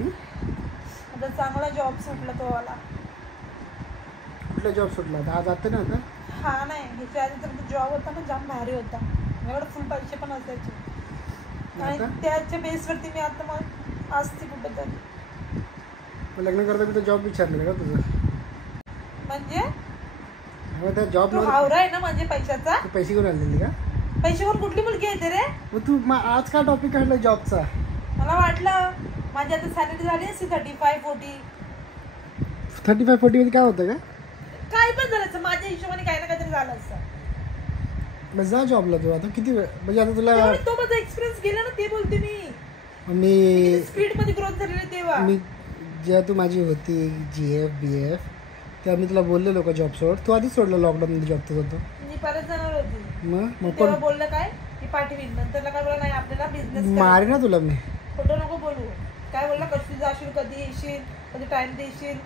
आता चांगला जॉब सुटला तो वाला. कुठला जॉब सुटला? आता जाते ना आता. हा नाही, ह्याच्या आधी तर जॉब होता ना, जाम भारी होता. माझ्याकडे फुल पैसे पण असायचे आणि त्याच्या बेसवरती मी आता मग असते कुठं तरी. लग्न करता मी तर जॉब विचारलं का तुझं? म्हणजे त्या जॉब हावरा आहे ना म्हणजे पैशाचा. पैसे घेऊन आलेली का? पैसे घेऊन कुठली मुलगी येते रे? मग तू आज का टॉपिक काढला जॉबचा? मला वाटलं माझी आता सॅलरी झाली असती 35-40. 35-40 मध्ये काय होतं का? काय पण झालं माझ्या हिशोबाने काही ना काहीतरी झालं असतं. मग जा जॉबला तू. आता किती वेळ म्हणजे आता तुला तो माझा एक्सपिरियन्स गेला ना, ते बोलते मी स्पीड मध्ये ग्रोथ झालेली तेव्हा. मी जेव्हा तू माझी होती GF BF तेव्हा मी तुला बोललेलो का जॉब सोड. तू आधीच सोडलं लॉकडाऊन मध्ये जॉब. तुझं तो मी परत जाणार होती. मग तेव्हा बोललं काय की पाठवीन. नंतर काय बोलला नाही आपल्याला बिझनेस मारे ना तुला मी. खोटं नको बोलू. काय बोलला कशी जाशील, कधी येशील, कधी टाइम देशील.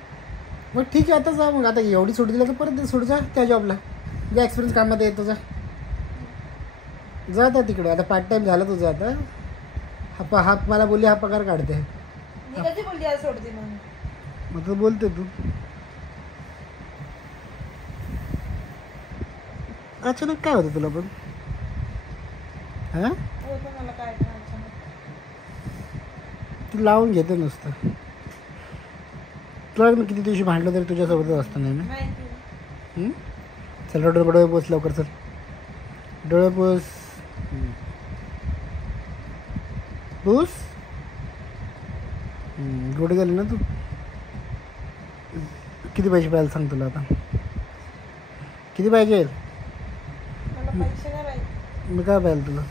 मग ठीक आहे आता जा. मग आता एवढी सोड दिला तर परत सोड जा त्या जॉबला. ज्या एक्सपिरियन्स कामात येतो जा आता तिकडे. आता पार्ट टाइम झालं तुझं. आता हा मला बोलली हा पगार काढते. मी कधी बोलली आज सोडते म्हणून? मग तर बोलते तू. अचानक काय होतं तुला पण? हा मला काय तू लावून घेते नुसतं. तुला मी किती दिवशी भांडलं तरी तुझ्यासोबतच असतं नाही. चल डोळे पोस लवकर. चल डोळे पोस. पोस गोडे झाले ना तू. किती पैसे पाहिजे सांग तुला आता? किती पाहिजे? मग काय पाहिजे तुला?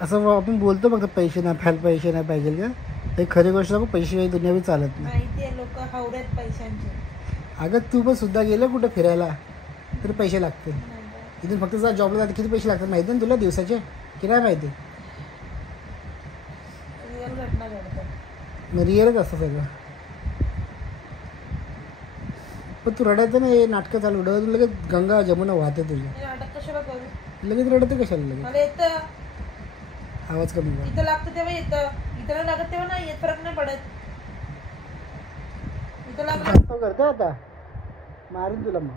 असं आपण बोलतो फक्त पैसे नाही पाहिजे का? हे खरी गोष्ट नको. पैसे दुनियावी चालत नाही. लोक हावऱ्यात पैशांचे. अगं तू पण सुद्धा गेलं कुठं फिरायला तरी पैसे लागतील. इथून फक्त जर जॉबला जाते किती पैसे लागतात माहिती ना तुला दिवसाचे की नाही माहिती? मग रिअलच असतं सगळं. पण तू रडायचं ना. हे नाटकं चालू डोळ्यातून लगेच गंगा जमुना वाहते तुझ्या. नाटक कशाला करू? लगेच रडते कशाला? लगेच मला येतं. आवाज कमी कर. इथं लागतं तेव्हा येतं, इथं नाही लागत तेव्हा नाही येत. फरक नाही पडत. इथं लागतं करतो आता मारून तुला. मग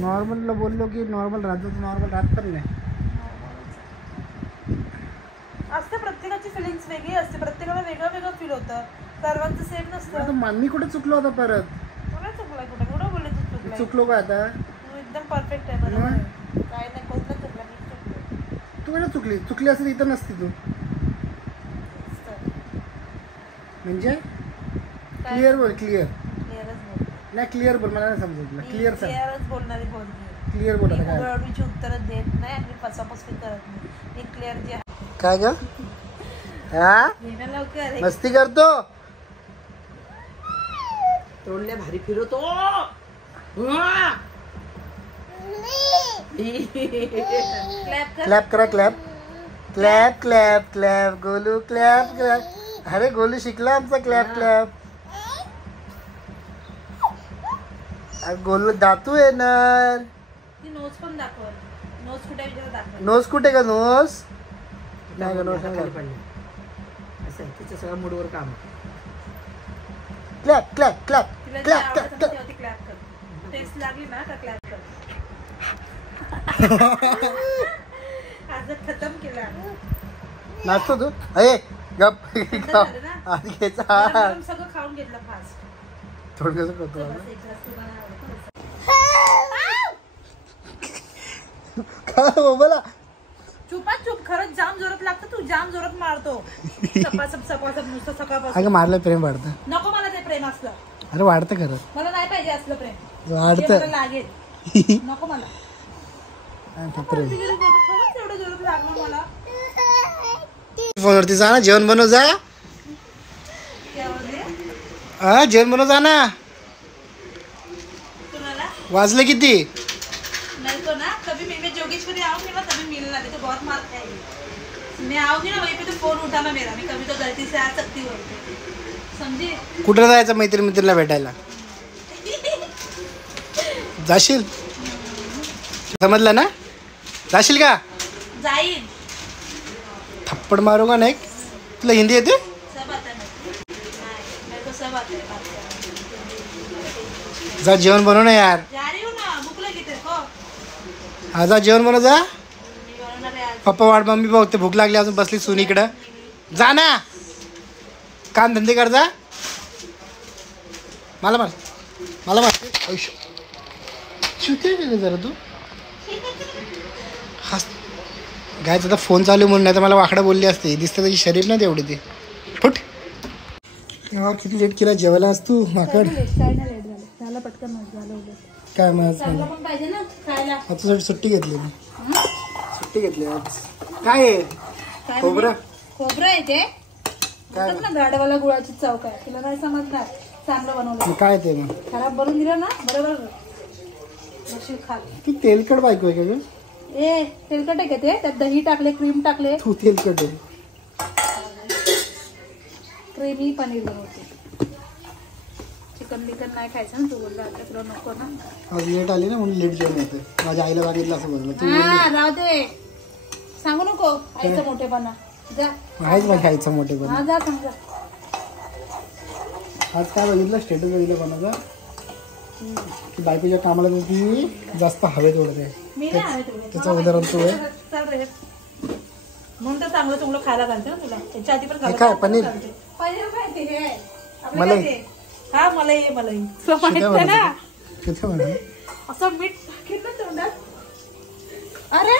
नॉर्मलला बोललो की नॉर्मल राहतो. नॉर्मल राहत पण नाही. असते प्रत्येकाची फिलिंग्स वेगळी असते. प्रत्येकाला वेगळं फील होतं. सर्वांचं सेम नसतं. मी कुठे चुकलो होता परत? तुला चुकलाय कुठे? कुठं बोलले तू चुकलाय? चुकलो का आता? तू एकदम परफेक्ट आहे. बरोबर आहे. काय नाही कोणतं चुकलं? मी चुकलो. तू कुठे चुकली असेल इथं नसती तू. म्हणजे क्लिअर बोल. क्लिअरच बोल. नाही क्लिअर बोल. मला नाही समजत तुला. क्लिअरच बोलणारी बोलते. क्लिअर बोल. आता काय उत्तर देत नाही आणि फसाफसफी करत नाही. मी क्लिअर जे काय ग? हा मस्ती करतो. तोंडल्या भारी फिरवतो. क्लॅप करा. Clap clap clap clap. Golu clap clap. अरे गोलू शिकला आमचा क्लॅप क्लॅप. गोलू दातू येणार. नोज पण दाखव. नोज कुठे दाखव. नोज कुठे का? नोज नाही का? नोज असं तिचं सगळं मूडवर काम. Clap clap clap clap clap. Test लागली ना का क्लॅप कर. आज खतम केला. नाचतो तू? अरे गप. आधी घ्यायचा. सगळं खाऊन घेतलं फास्ट. थोडं कसं करतो काय बोला. चुप खरंच जाम जोरात लागतं. तू जाम जोरात मारतो. सपासप नुसतं सकाळपासून. अगं मारलं प्रेम वाढतं. नको मला ते प्रेम असलं. अरे वाढतं खरं. मला नाही पाहिजे असलं प्रेम. वाढतं. लागेल नको मला. प्रेम खरंच एवढं जोरात लागलं मला. फोनवरती जा ना. जेवण बनव जा. हा जेवण बनव जा ना. वाजले किती? नहीं तो ना कभी मैं जोगेश्वरी आऊंगी ना तभी मिलना. नहीं तो बहुत मार खाएगी. मैं आऊंगी ना वहीं पे तो फोन उठाना मेरा. मैं कभी तो गलती से आ सकती हूँ. समझी? कुठं जायचं मैत्रिणीला भेटायला? जाशील? समजलं ना? जाशील का? जाईन. थप्पड़ मारूंगा नहीं. तुला हिंदी येते? सब आता है मेरे को सब आता है बात करना. जा जेवण बनव ना यार. जा रही हूँ ना, भूख लगी तेरे को? हा जा जेवण बनव जा. मी बनवणार आहे आज. पप्पा वाट मम्मी बघते भूक लागली अजून बसली सुनीकडं. जा ना काम धंदे कर जा. मला मार आयुष्य चुते जरा तू हस गायचं आता फोन चालू म्हणून नाही तर मला वाकडं बोलली असते. दिसतं त्याची शरीर नाही तेवढी ती फुट. यार किती लेट केला जेवायला आज तू माकड. झालं पटकन झालं. काय मग चांगलं पण पाहिजे ना खायला. तुझ्यासाठी सुट्टी घेतली मी. सुट्टी घेतली आज. काय आहे काय खोबरं खोबरं आहे ते म्हणतात ना गाडवाला गुळाची चव काय तुला काय समजणार. चांगलं बनवलं काय ते मग खराब बनवून दिलं ना बरोबर नशीब खा. तू तेलकट बायको आहे का ग? ए तेलकट आहे का ते त्यात दही टाकले क्रीम टाकले. तू तेलकट आहे. क्रीमी पनीर बनवते. चिकन बिकन नाही खायचं ना तू बोलला आता तुला नको ना. आज लेट आली ना म्हणून लेट जेवण येतं. माझ्या आईला सांगितलं असं बोललं तू. हा राहू दे सांगू नको आईचा मोठेपणा. जा आहेच माझ्या आईचा मोठेपण. हा जा सांग जा. आज काय बघितलं स्टेटस बघितलं कोणाचा की बायकोच्या कामाला तर ती जास्त हवेत ओढते. मी नाही आहे तुला. त्याचं उदाहरण तू आहे. चल रे म्हणून तर चांगलं चांगलं खायला घालते ना तुला. त्याच्या आधी पण हे काय पनीर पनीर माहिती हे मलाई. हा मलाई माहिती ना. किती म्हणा असं मीठ टाकेल ना तोंडात. अरे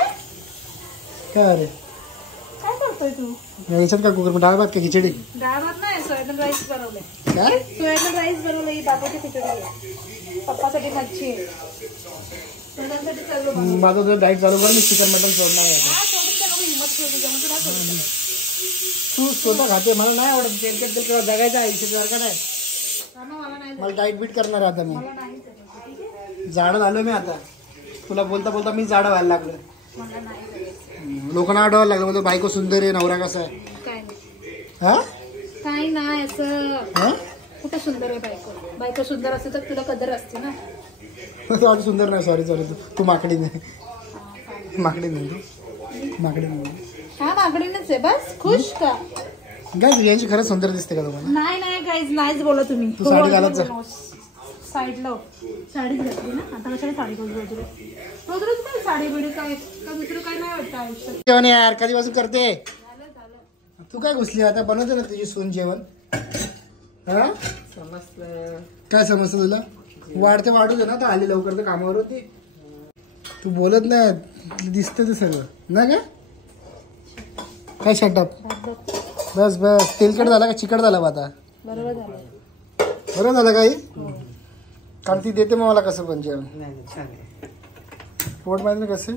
काय अरे काय करतोय तू? याच्यात काय कुकर डाळ भात का खिचडी? डाळ भात नाही सोयाबीन राईस बनवले. काय सोयाबीन राईस बनवलं. ही बाबाची खिचडी आहे. पप्पासाठी मच्छी आहे. दोघांसाठी चालू बनवलं. माझं जर डाईट चालू कर मी चिकन मटन सोडणार आहे. हा सोडून त्या हिंमत ठेवली जमून तुला सोडून. तू स्वतः खाते मला नाही आवडत. तेलकट जगायचं आयुष्य सारखं नाही. मला नाही मला डाईट बीट करणार आहे आता मी. मला नाही जमत, ठीक आहे? जाडं झालो मी आता. तुला बोलता बोलता मी जाडं व्हायला लागलो. मला नाही जमत. लोकांना आठवायला लागलं म्हणजे बायको सुंदर आहे नवरा कसा आहे. काय नाही हा काही नाही असं. हा कुठं सुंदर आहे बायको. बायको सुंदर असते तर तुला कदर असते ना. तू आता सुंदर नाही. सॉरी तू माकडी नाही. माकडी नाही तू माकडी नाही. हा मागडीनेच आहे बस. खुश का काय यांची खरंच सुंदर दिसते का तुम्हाला? नाही गाईज नाहीच बोला तुम्ही. तू साडी घालत जा. साईडला साडीच घातली ना आता. कशाला साडी रोज रोज काय साडी बिडी काय का दुसरं काय नाही वाटतं आयुष्यात. जेवण यार कधीपासून करते. झालं तू काय घुसली आता बनवते ना तुझी सून जेवण. हा समजलं काय समजतं तुला? वाढू दे ना तर आली लवकर तर कामावर होती. तू बोलत नाही दिसतं ते सगळं ना का काय शटअप. बस तेलकट झाला का चिकट झाला बा आता? बरोबर झालं. बरं झालं काही कारण ती देते मग मला कसं पण जेवण. नाही छान आहे. पोट माहिती ना कसं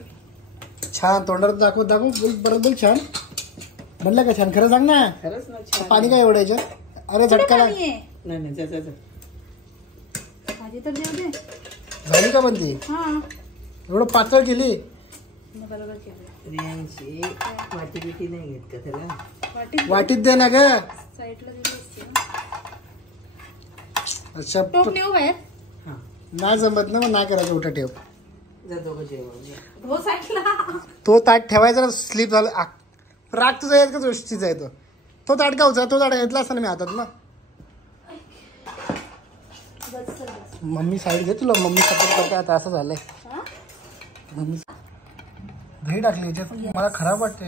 छान तोंडात दाखव बोल परत बोल. छान म्हणलं का छान खरं सांग ना. खरंच ना छान. पाणी काय एवढं याच्यात? अरे झटका लाग. नाही जा भाजी तर जेव दे. झाली का पण ती हा एवढं पातळ केली? बरोबर केलं. रियांशी वाटी बिटी नाही घेत का त्याला? वाटीत दे ना ग. साईडला दिली असते ना. अच्छा टोप नेऊ बाहेर. हा नाही जमत ना मग नाही करायचं उठा ठेव. जा दोघं जेवण. हो साईडला. तो ताट ठेवायचा ना स्लिप झालं राग तुझा येत का गोष्टीचा आहे तो ताट का होता. तो ताट घेतला असता ना मी हातात ना. मम्मी साईड घे तुला मम्मी सपोर्ट करते आता असं झालंय. मम्मी दही टाकली याच्यात मला खराब वाटते.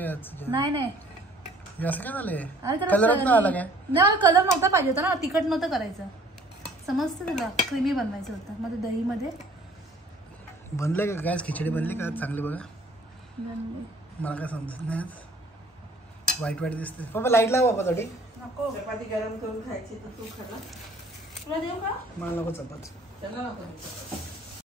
नाही असं काय झालंय? अरे कलरच नाही आला काय? नाही कलर नव्हता पाहिजे होता ना. तिखट नव्हतं करायचं. समजतं तुला क्रीमी बनवायचं होतं. मध्ये दही मध्ये बनले का गॅस खिचडी बनली का चांगली बघा. मला काय समजत नाही. वाईट दिसते. पप्पा लाईट लावा बाबा थोडी. नको चपाती गरम करून खायची तर तू खा. तुला देऊ का? मला नको चपाती. त्यांना नको.